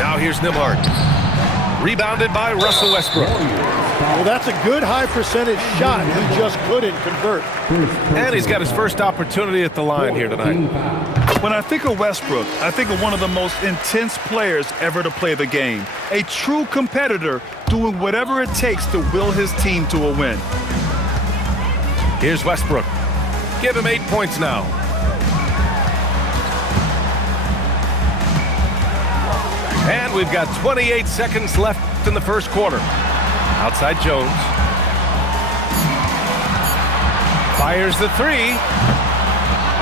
Now here's Nembhard. Rebounded by Russell Westbrook. Well, that's a good high percentage shot. He just couldn't convert. And he's got his first opportunity at the line here tonight. When I think of Westbrook, I think of one of the most intense players ever to play the game. A true competitor doing whatever it takes to will his team to a win. Here's Westbrook. Give him 8 points now. And we've got 28 seconds left in the first quarter. Outside Jones. Fires the three.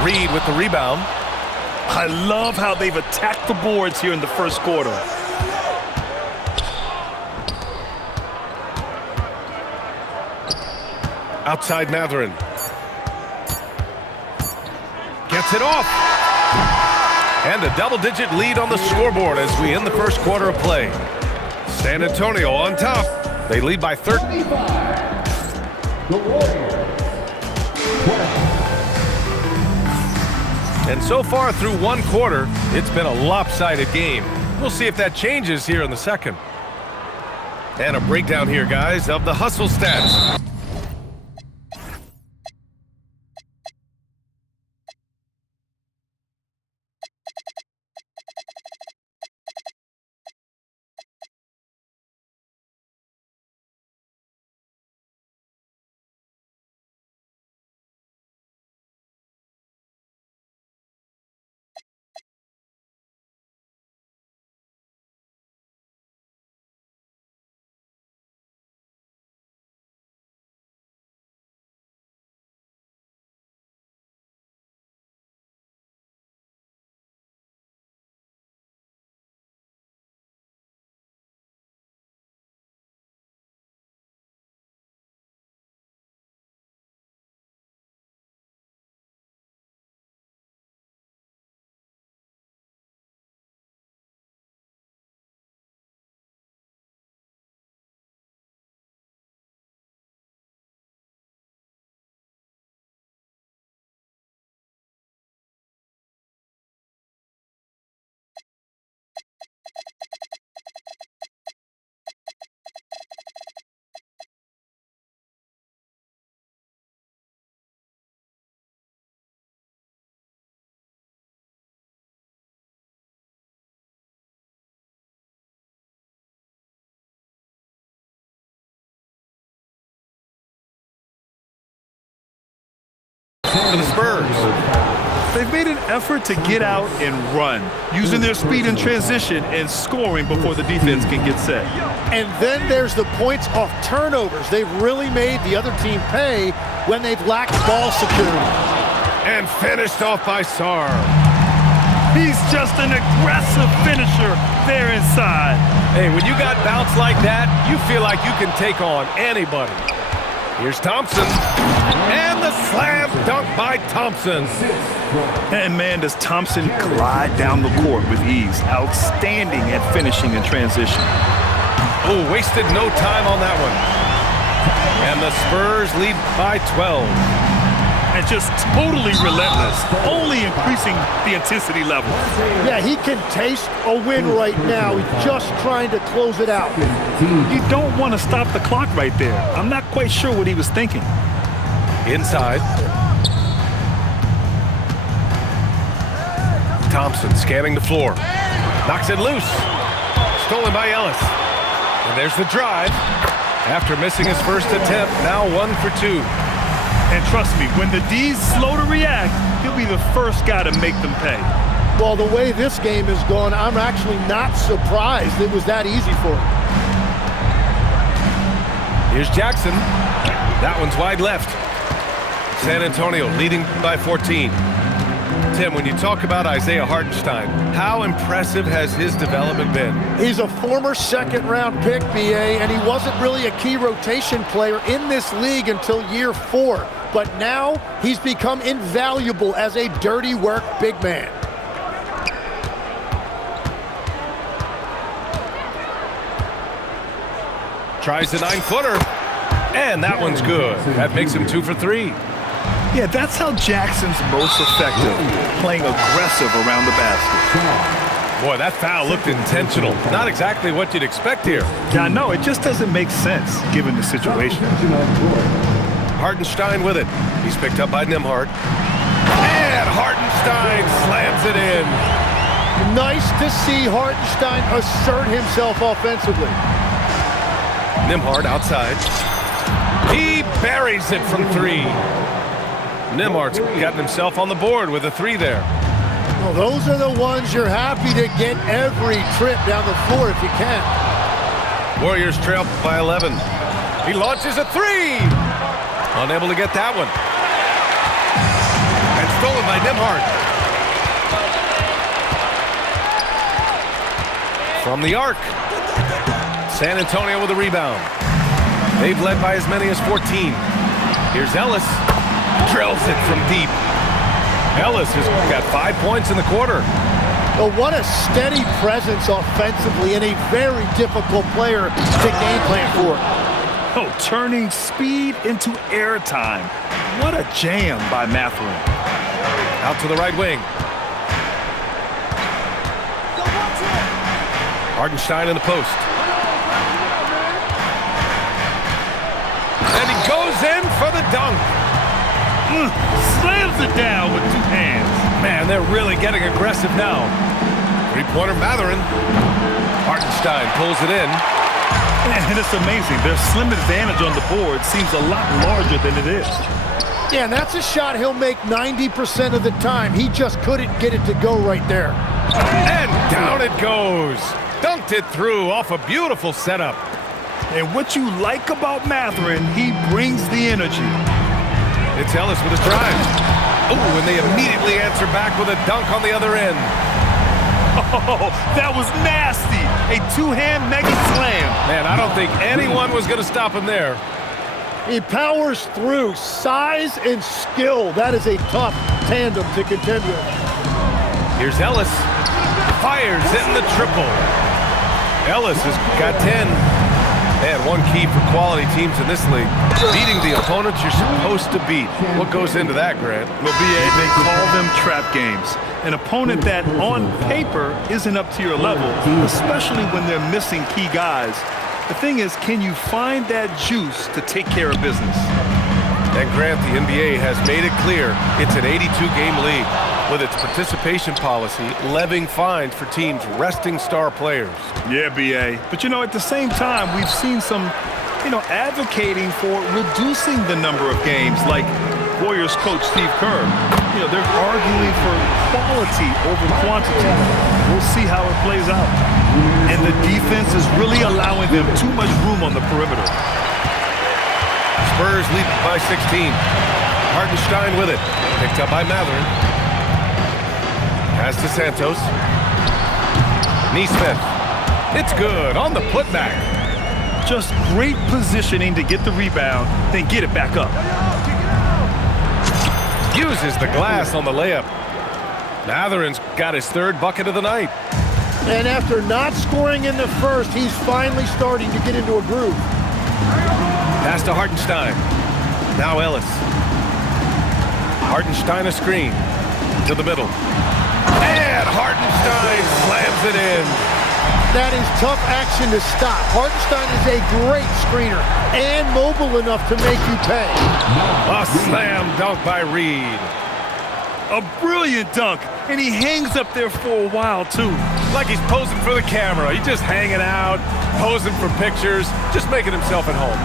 Reed with the rebound. I love how they've attacked the boards here in the first quarter. Outside Mathurin. Gets it off. And a double-digit lead on the scoreboard as we end the first quarter of play. San Antonio on top. They lead by 30. The Warriors. And so far through one quarter, it's been a lopsided game. We'll see if that changes here in the second. And a breakdown here, guys, of the hustle stats. For the Spurs. They've made an effort to get out and run, using their speed in transition and scoring before the defense can get set. And then there's the points off turnovers. They've really made the other team pay when they've lacked ball security. And finished off by Sarr. He's just an aggressive finisher there inside. Hey, when you got bounce like that, you feel like you can take on anybody. Here's Thompson. And the slam dunk by Thompson. And man, does Thompson glide down the court with ease. Outstanding at finishing in transition. Oh, wasted no time on that one. And the Spurs lead by 12. And just totally relentless, only increasing the intensity level. Yeah, he can taste a win right now. He's just trying to close it out. You don't want to stop the clock right there. I'm not quite sure what he was thinking. Inside. Thompson scanning the floor. Knocks it loose. Stolen by Ellis. And there's the drive. After missing his first attempt, now 1 for 2. And trust me, when the D's slow to react, he'll be the first guy to make them pay. Well, the way this game has gone, I'm actually not surprised it was that easy for him. Here's Jackson. That one's wide left. San Antonio leading by 14. Tim, when you talk about Isaiah Hartenstein, how impressive has his development been? He's a former second-round pick, BA, and he wasn't really a key rotation player in this league until year 4. But now he's become invaluable as a dirty work big man. Tries the 9-footer, and that one's good. That makes him 2 for 3. Yeah, that's how Jackson's most effective, playing aggressive around the basket. Boy, that foul looked intentional. Not exactly what you'd expect here. Yeah, I know. It just doesn't make sense given the situation. Hartenstein with it. He's picked up by Nembhard. And Hartenstein slams it in. Nice to see Hartenstein assert himself offensively. Nembhard outside. He buries it from three. Nembhard's gotten himself on the board with a three there. Well, those are the ones you're happy to get every trip down the floor if you can. Warriors trail by 11. He launches a three. Unable to get that one. And stolen by Nembhard. From the arc. San Antonio with a rebound. They've led by as many as 14. Here's Ellis. Drills it from deep. Ellis has got 5 points in the quarter. Well, what a steady presence offensively and a very difficult player to game plan for. Oh, turning speed into airtime. What a jam by Mathurin. Out to the right wing. Hartenstein in the post. And he goes in for the dunk. Slams it down with two hands. Man, they're really getting aggressive now. Three-pointer Mathurin. Hartenstein pulls it in. And it's amazing. Their slim advantage on the board seems a lot larger than it is. Yeah, and that's a shot he'll make 90% of the time. He just couldn't get it to go right there. And down it goes. Dunked it through off a beautiful setup. And what you like about Mathurin, he brings the energy. It's Ellis with a drive. Oh, and they immediately answer back with a dunk on the other end. Oh, that was nasty. A two-hand mega slam. Man, I don't think anyone was going to stop him there. He powers through. Size and skill. That is a tough tandem to contend with. Here's Ellis. Fires in the triple. Ellis has got 10. And one key for quality teams in this league, beating the opponents you're supposed to beat. What goes into that, Grant? Well, BA, they call them trap games. An opponent that, on paper, isn't up to your level, especially when they're missing key guys. The thing is, can you find that juice to take care of business? And Grant, the NBA has made it clear it's an 82-game league with its participation policy levying fines for teams resting star players. Yeah, BA. But, you know, at the same time, we've seen some, advocating for reducing the number of games, like Warriors coach Steve Kerr. They're arguing for quality over quantity. We'll see how it plays out. And the defense is really allowing them too much room on the perimeter. Spurs lead by 16. Hartenstein with it. Picked up by Mathurin. Pass to Santos. Nesmith. It's good on the putback. Just great positioning to get the rebound, then get it back up. Uses the glass on the layup. Mathurin's got his third bucket of the night. And after not scoring in the first, he's finally starting to get into a groove. Pass to Hartenstein. Now Ellis. Hartenstein a screen. To the middle. And Hartenstein slams it in. That is tough action to stop. Hartenstein is a great screener and mobile enough to make you pay. A slam dunk by Reed. A brilliant dunk, and he hangs up there for a while, too. Like he's posing for the camera. He's just hanging out, posing for pictures, just making himself at home.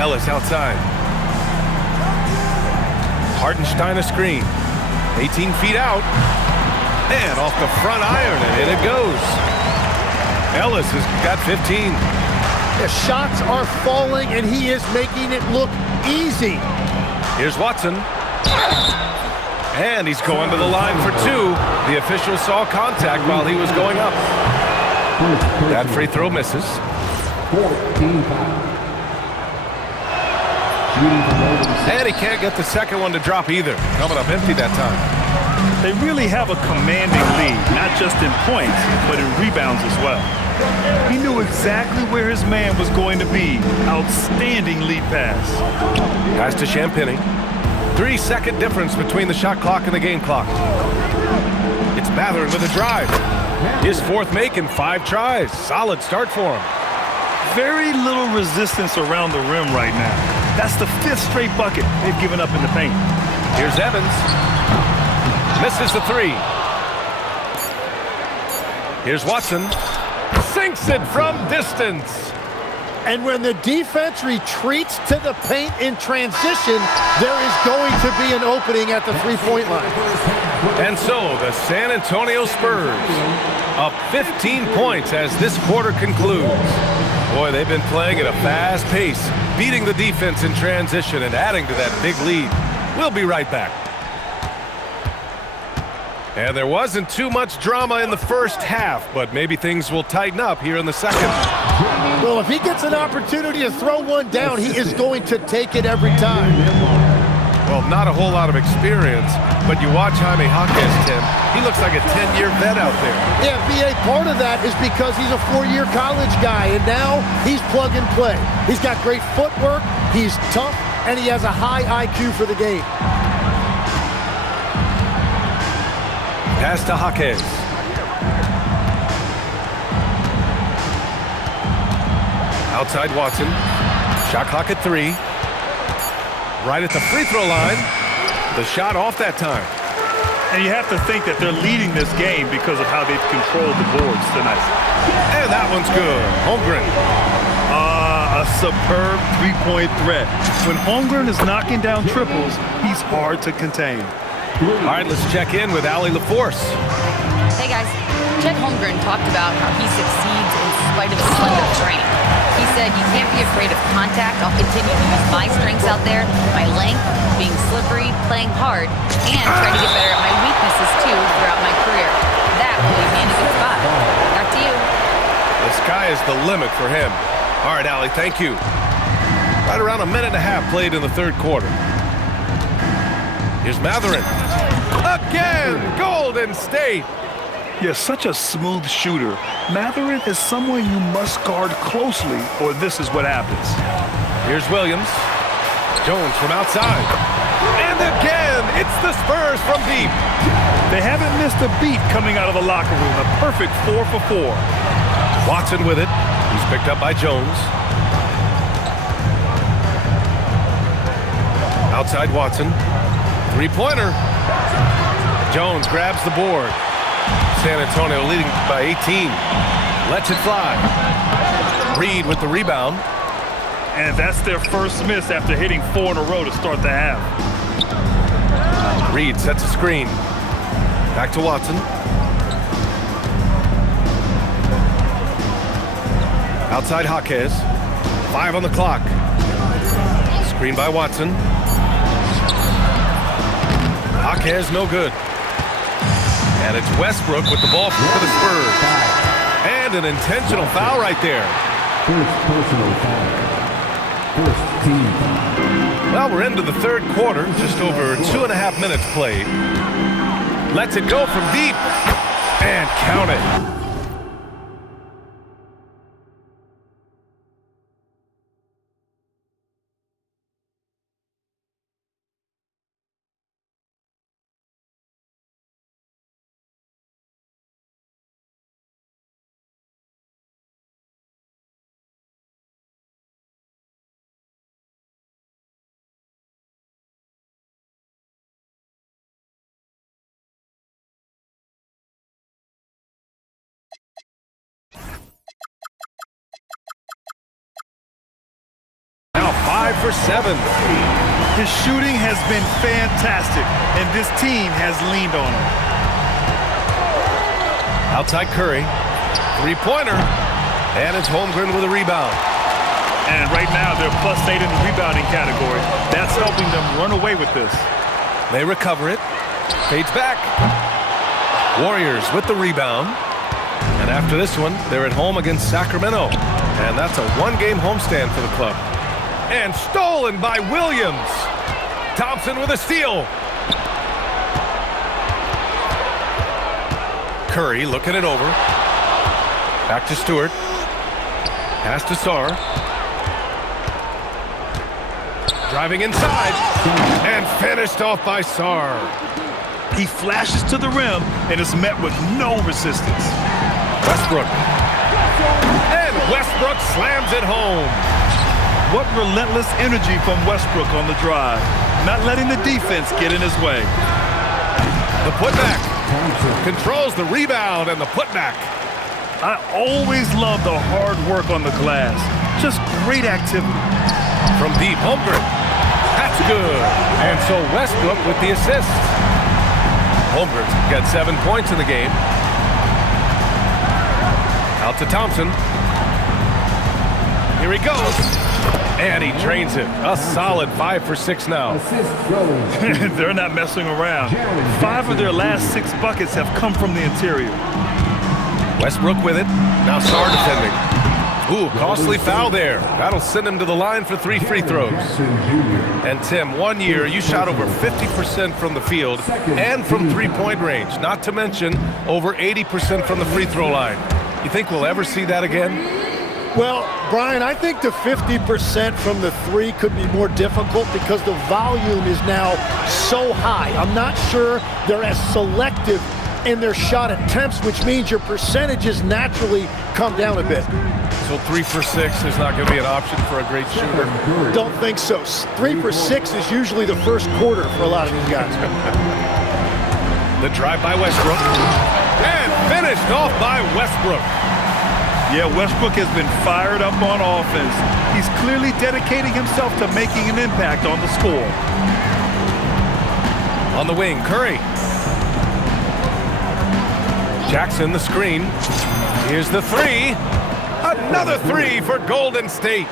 Ellis outside. Hartenstein a screen. 18 feet out. And off the front iron, and in it goes. Ellis has got 15. The shots are falling, and he is making it look easy. Here's Watson. And he's going to the line for two. The official saw contact while he was going up. That free throw misses. 14 foul. And he can't get the second one to drop either. Coming up empty that time. They really have a commanding lead, not just in points, but in rebounds as well. He knew exactly where his man was going to be. Outstanding lead pass. Pass to Champagnie. 3-second difference between the shot clock and the game clock. It's Mathurin with a drive. His fourth make in 5 tries. Solid start for him. Very little resistance around the rim right now. That's the 5th straight bucket they've given up in the paint. Here's Evans. Misses the 3. Here's Watson. Sinks it from distance. And when the defense retreats to the paint in transition, there is going to be an opening at the three-point line. And so the San Antonio Spurs up 15 points as this quarter concludes. Boy, they've been playing at a fast pace, beating the defense in transition and adding to that big lead. We'll be right back. And there wasn't too much drama in the first half, but maybe things will tighten up here in the second. Well, if he gets an opportunity to throw one down, he is going to take it every time. Well, not a whole lot of experience, but you watch Jaime Jaquez, Tim. He looks like a 10-year vet out there. Yeah, BA, part of that is because he's a 4-year college guy, and now he's plug and play. He's got great footwork, he's tough, and he has a high IQ for the game. Pass to Jaquez. Outside Watson. Shot clock at 3. Right at the free throw line. The shot off that time. And you have to think that they're leading this game because of how they've controlled the boards tonight. And that one's good. Holmgren. A superb three-point threat. When Holmgren is knocking down triples, he's hard to contain. All right, let's check in with Allie LaForce. Hey guys, Chet Holmgren talked about how he succeeds in spite of his slender frame. He said, "You can't be afraid of contact. I'll continue to use my strengths out there, my length, being slippery, playing hard, and trying to get better at my weaknesses too throughout my career. That will leave me in a good spot." Back to you. The sky is the limit for him. All right, Allie, thank you. Right around a minute and a half played in the third quarter. Here's Mathurin. Again, Golden State. Yeah, such a smooth shooter. Mathurin is someone you must guard closely, or this is what happens. Here's Williams. Jones from outside. And again, it's the Spurs from deep. They haven't missed a beat coming out of the locker room. A perfect 4 for 4. Watson with it. He's picked up by Jones. Outside Watson. Three-pointer. Jones grabs the board. San Antonio leading by 18. Lets it fly. Reed with the rebound. And that's their first miss after hitting 4 in a row to start the half. Reed sets a screen. Back to Watson. Outside Jaquez. 5 on the clock. Screen by Watson. Jaquez no good. And it's Westbrook with the ball for the Spurs. And an intentional foul right there. First personal foul. First team foul. Well, we're into the third quarter. Just over 2.5 minutes played. Lets it go from deep. And count it. Now 5 for 7. His shooting has been fantastic, and this team has leaned on him. Outside Curry. Three-pointer. And it's Holmgren with a rebound. And right now, they're +8 in the rebounding category. That's helping them run away with this. They recover it. Fades back. Warriors with the rebound. And after this one, they're at home against Sacramento. And that's a one-game homestand for the club. And stolen by Williams. Thompson with a steal. Curry looking it over. Back to Stewart. Pass to Sarr. Driving inside. And finished off by Sarr. He flashes to the rim and is met with no resistance. Westbrook. And Westbrook slams it home. What relentless energy from Westbrook on the drive. Not letting the defense get in his way. The putback. Controls the rebound and the putback. I always love the hard work on the glass. Just great activity. From deep, Holmgren. That's good. And so Westbrook with the assist. Holmgren's got 7 points in the game. Out to Thompson. Here he goes. And he drains it. A solid 5 for 6 now. They're not messing around. 5 of their last 6 buckets have come from the interior. Westbrook with it. Now Sarr defending. Ooh, costly foul there. That'll send him to the line for 3 free throws. And Tim, 1 year, you shot over 50% from the field and from three-point range. Not to mention over 80% from the free throw line. You think we'll ever see that again? Well, Brian, I think the 50% from the three could be more difficult because the volume is now so high. I'm not sure they're as selective in their shot attempts, which means your percentages naturally come down a bit. So 3 for 6 is not going to be an option for a great shooter? Don't think so. 3 for 6 is usually the first quarter for a lot of these guys. The drive by Westbrook. And finished off by Westbrook. Yeah, Westbrook has been fired up on offense. He's clearly dedicating himself to making an impact on the score. On the wing, Curry. Jackson, the screen. Here's the 3. Another 3 for Golden State.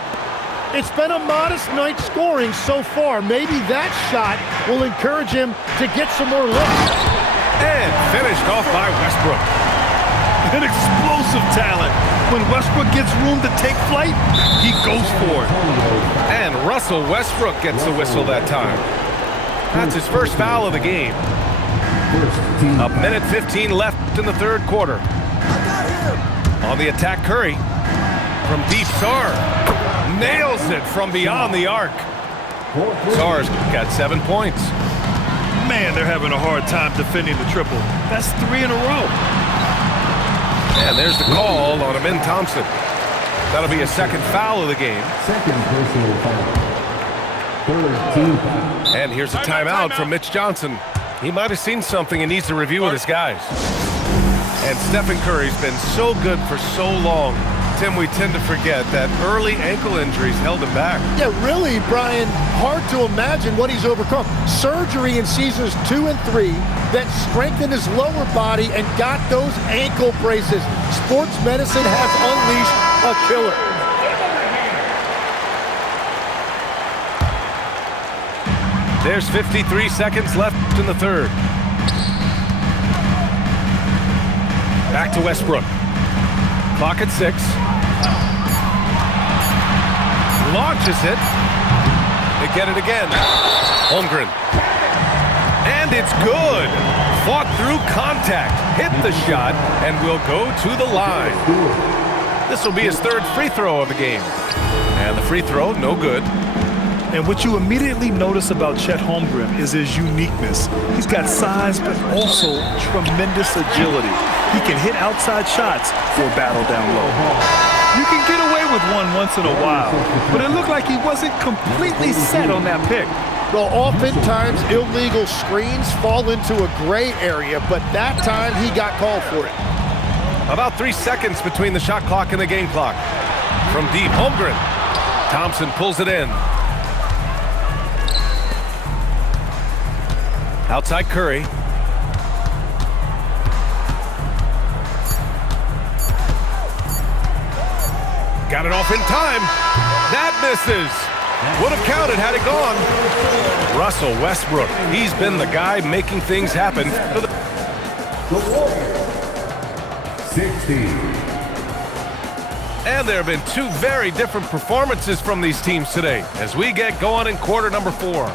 It's been a modest night scoring so far. Maybe that shot will encourage him to get some more looks. And finished off by Westbrook. An explosive talent. When Westbrook gets room to take flight, he goes for it. And Russell Westbrook gets the whistle that time. That's his first foul of the game. A minute 15 left in the third quarter. On the attack, Curry. From deep, Sarr nails it from beyond the arc. Sarr's got 7 points. Man, they're having a hard time defending the triple. That's 3 in a row. And there's the call on Amin Thompson. That'll be a second foul of the game. Second personal foul. Third team foul. And here's a timeout from Mitch Johnson. He might have seen something and needs to review with his guys. And Stephen Curry's been so good for so long. Tim, we tend to forget that early ankle injuries held him back. Yeah, really, Brian, hard to imagine what he's overcome. Surgery in seasons 2 and 3 that strengthened his lower body and got those ankle braces. Sports medicine has unleashed a killer. There's 53 seconds left in the third. Back to Westbrook. Clock at 6. Launches it. They get it again. Holmgren. And it's good. Fought through contact. Hit the shot and will go to the line. This will be his third free throw of the game. And the free throw, no good. And what you immediately notice about Chet Holmgren is his uniqueness. He's got size, but also tremendous agility. He can hit outside shots or battle down low. You can get away with one once in a while, but it looked like he wasn't completely set on that pick. Well, oftentimes illegal screens fall into a gray area, but that time he got called for it. About 3 seconds between the shot clock and the game clock. From deep, Holmgren. Thompson pulls it in. Outside Curry. Got it off in time. That misses. Would have counted had it gone. Russell Westbrook. He's been the guy making things happen for the Warriors. 60. And there have been 2 very different performances from these teams today as we get going in quarter number 4.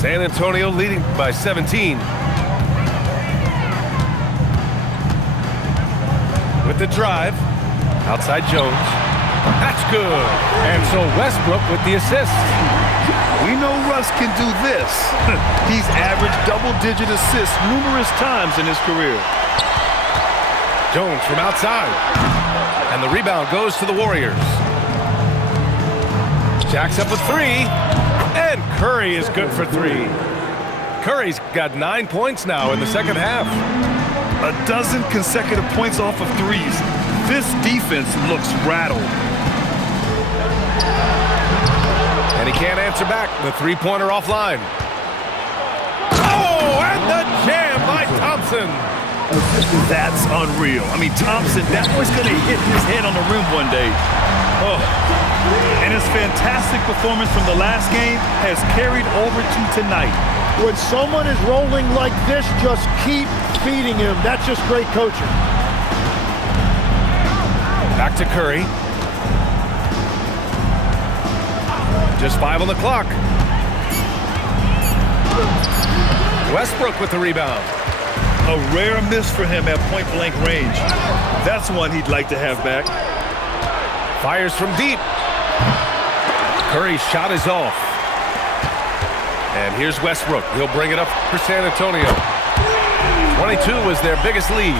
San Antonio leading by 17. With the drive, outside Jones. That's good. And so Westbrook with the assist. We know Russ can do this. He's averaged double-digit assists numerous times in his career. Jones from outside. And the rebound goes to the Warriors. Jacks up with 3. And Curry is good for 3. Curry's got 9 points now in the second half. 12 consecutive points off of threes. This defense looks rattled. And he can't answer back. The three-pointer offline. Oh, and the jam by Thompson. That's unreal. I mean, Thompson, that was going to hit his head on the rim one day. Oh. And his fantastic performance from the last game has carried over to tonight. When someone is rolling like this, just keep feeding him. That's just great coaching. Back to Curry. Just 5 on the clock. Westbrook with the rebound. A rare miss for him at point-blank range. That's one he'd like to have back. Fires from deep. Curry's shot is off. And here's Westbrook. He'll bring it up for San Antonio. 22 was their biggest lead.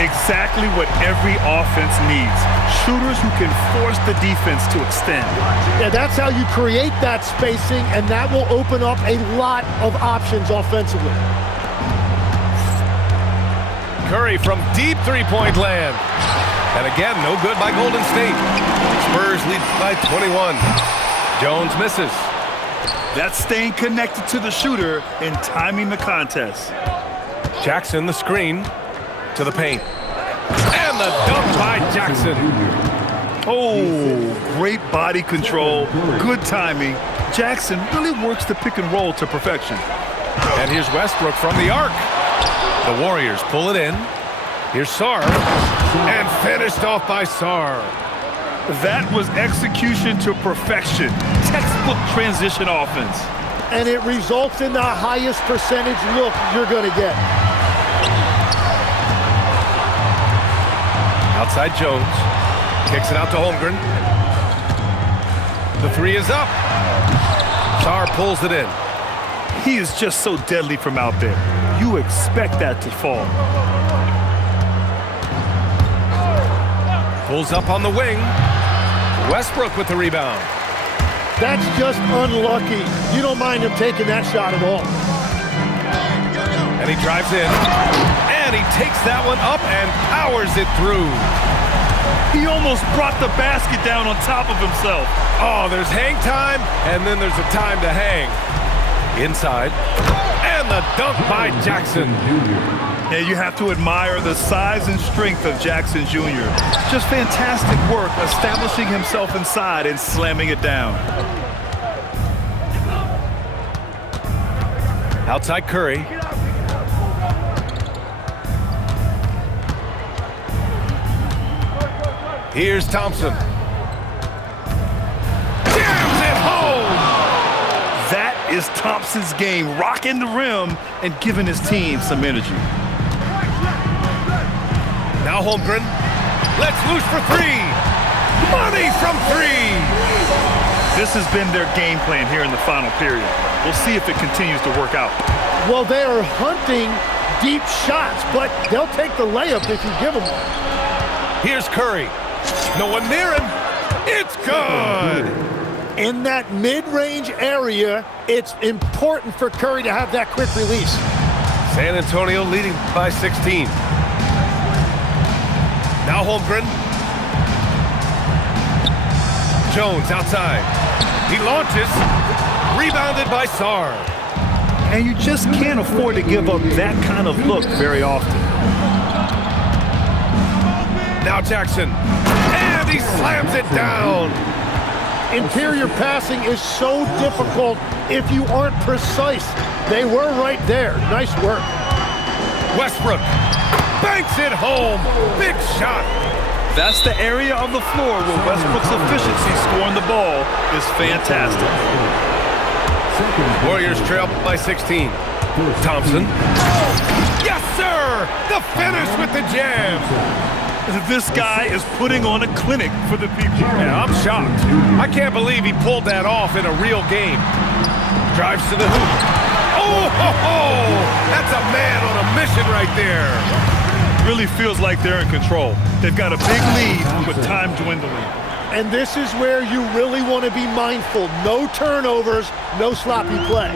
Exactly what every offense needs. Shooters who can force the defense to extend. Yeah, that's how you create that spacing, and that will open up a lot of options offensively. Curry from deep three-point land. And again, no good by Golden State. Spurs lead by 21. Jones misses. That's staying connected to the shooter and timing the contest. Jackson, the screen, to the paint. And the dunk by Jackson. Oh, great body control, good timing. Jackson really works the pick and roll to perfection. And here's Westbrook from the arc. The Warriors pull it in. Here's Sarr. And finished off by Sarr. That was execution to perfection. Textbook transition offense. And it results in the highest percentage look you're going to get. Outside Jones. Kicks it out to Holmgren. The three is up. Sarr pulls it in. He is just so deadly from out there. You expect that to fall. Pulls up on the wing. Westbrook with the rebound. That's just unlucky. You don't mind him taking that shot at all. And he drives in. And he takes that one up and powers it through. He almost brought the basket down on top of himself. Oh, there's hang time, and then there's a time to hang. Inside. And the dunk by Jackson. Yeah, you have to admire the size and strength of Jackson Jr. Just fantastic work establishing himself inside and slamming it down. Outside Curry. Here's Thompson. Jams it home! That is Thompson's game, rocking the rim and giving his team some energy. Now Holmgren. Let's loose for three. Money from three. This has been their game plan here in the final period. We'll see if it continues to work out. Well, they are hunting deep shots, but they'll take the layup if you give them one. Here's Curry. No one near him. It's good. In that mid-range area, it's important for Curry to have that quick release. San Antonio leading by 16. Now Holmgren. Jones outside. He launches. Rebounded by Sarr. And you just can't afford to give up that kind of look very often. Now Jackson. And he slams it down. Interior passing is so difficult if you aren't precise. They were right there. Nice work. Westbrook banks it home. Big shot. That's the area of the floor where Westbrook's efficiency scoring the ball is fantastic. Warriors trail by 16. Thompson. Yes, sir! The finish with the jam. This guy is putting on a clinic for the people. Yeah, I'm shocked. I can't believe he pulled that off in a real game. Drives to the hoop. Oh, ho, ho! That's a man on a mission right there. Really feels like they're in control. They've got a big lead with time dwindling. And this is where you really want to be mindful. No turnovers, no sloppy play.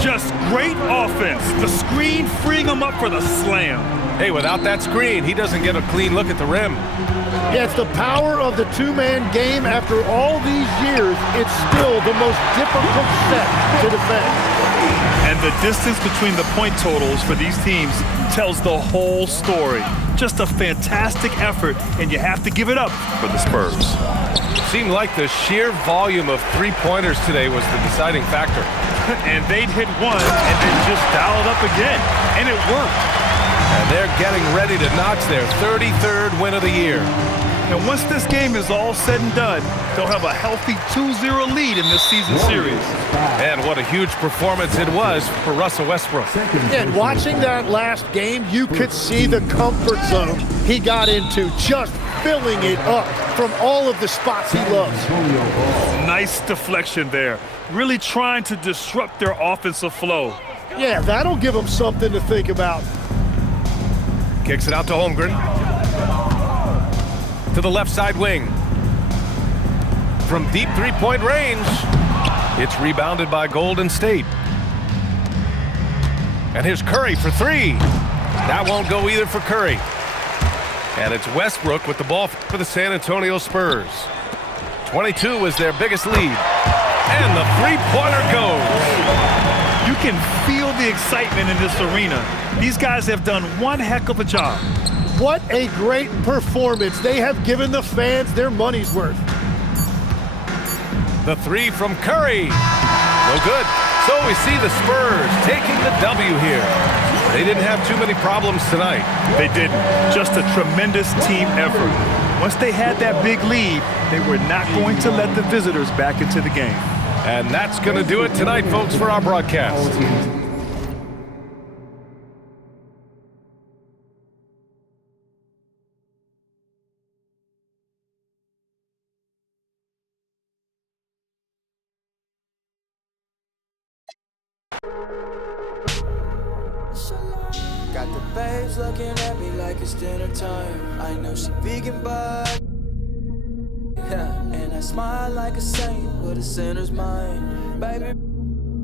Just great offense. The screen freeing him up for the slam. Hey, without that screen, he doesn't get a clean look at the rim. Yeah, it's the power of the two-man game. After all these years, it's still the most difficult set to defend. And the distance between the point totals for these teams tells the whole story. Just a fantastic effort, and you have to give it up for the Spurs. Seemed like the sheer volume of three-pointers today was the deciding factor. And they'd hit one and then just dial it up again, and it worked. And they're getting ready to notch their 33rd win of the year. And once this game is all said and done, they'll have a healthy 2-0 lead in this season series. And what a huge performance it was for Russell Westbrook. And watching that last game, you could see the comfort zone he got into, just filling it up from all of the spots he loves. Nice deflection there. Really trying to disrupt their offensive flow. Yeah, that'll give him something to think about. Kicks it out to Holmgren. To the left side wing. From deep three-point range. It's rebounded by Golden State. And here's Curry for three. That won't go either for Curry. And it's Westbrook with the ball for the San Antonio Spurs. 22 is their biggest lead. And the three-pointer goes. You can feel the excitement in this arena. These guys have done one heck of a job. What a great performance. They have given the fans their money's worth. The three from Curry. No good. So we see the Spurs taking the W here. They didn't have too many problems tonight. They didn't. Just a tremendous team effort. Once they had that big lead, they were not going to let the visitors back into the game. And that's going to do it tonight, folks, for our broadcast. Got the babes looking at me like it's dinner time. I know she vegan, but yeah, and I smile like a saint with a sinner's mind. Baby,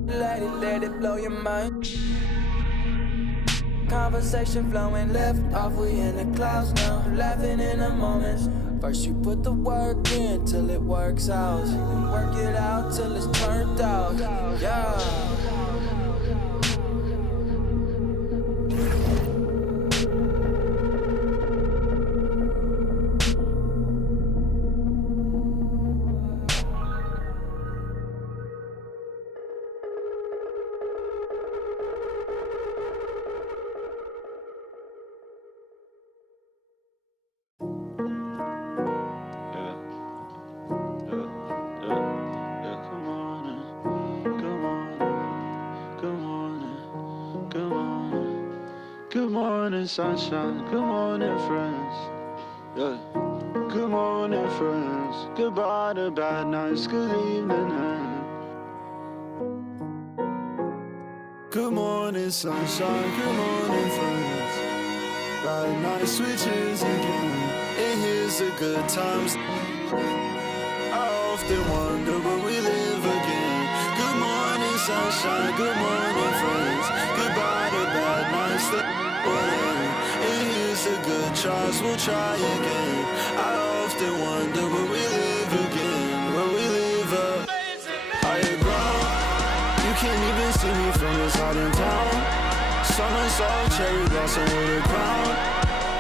let it blow your mind. Conversation flowing left off, we in the clouds now, laughing in the moments. First you put the work in till it works out, then work it out till it's turned out. Yeah. Good morning, sunshine. Good morning, friends. Yeah. Good morning, friends. Goodbye to bad nights. Good evening, and good morning, sunshine. Good morning, friends. Bad night switches again. And here's the good times. I often wonder will we live again. Good morning, sunshine. Good morning, friends. Goodbye to bad nights. And here's the good tries, we'll try again. I often wonder will we live again, will we live up higher ground. You can't even see me from this hot in town. Summer soft cherry blossom with a crown.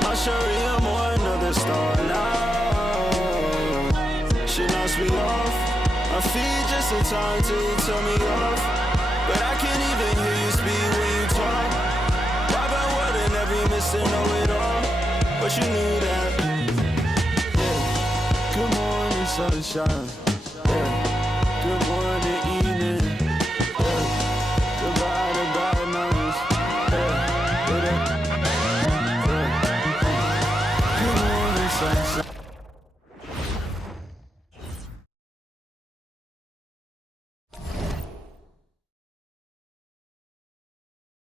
My Sherry, I'm on another star now. She knocks me off. My feet just in time to turn me off. But I can't even hear you speak when you talk. Missing know it all, but you knew that. Yeah. Good morning, sunshine.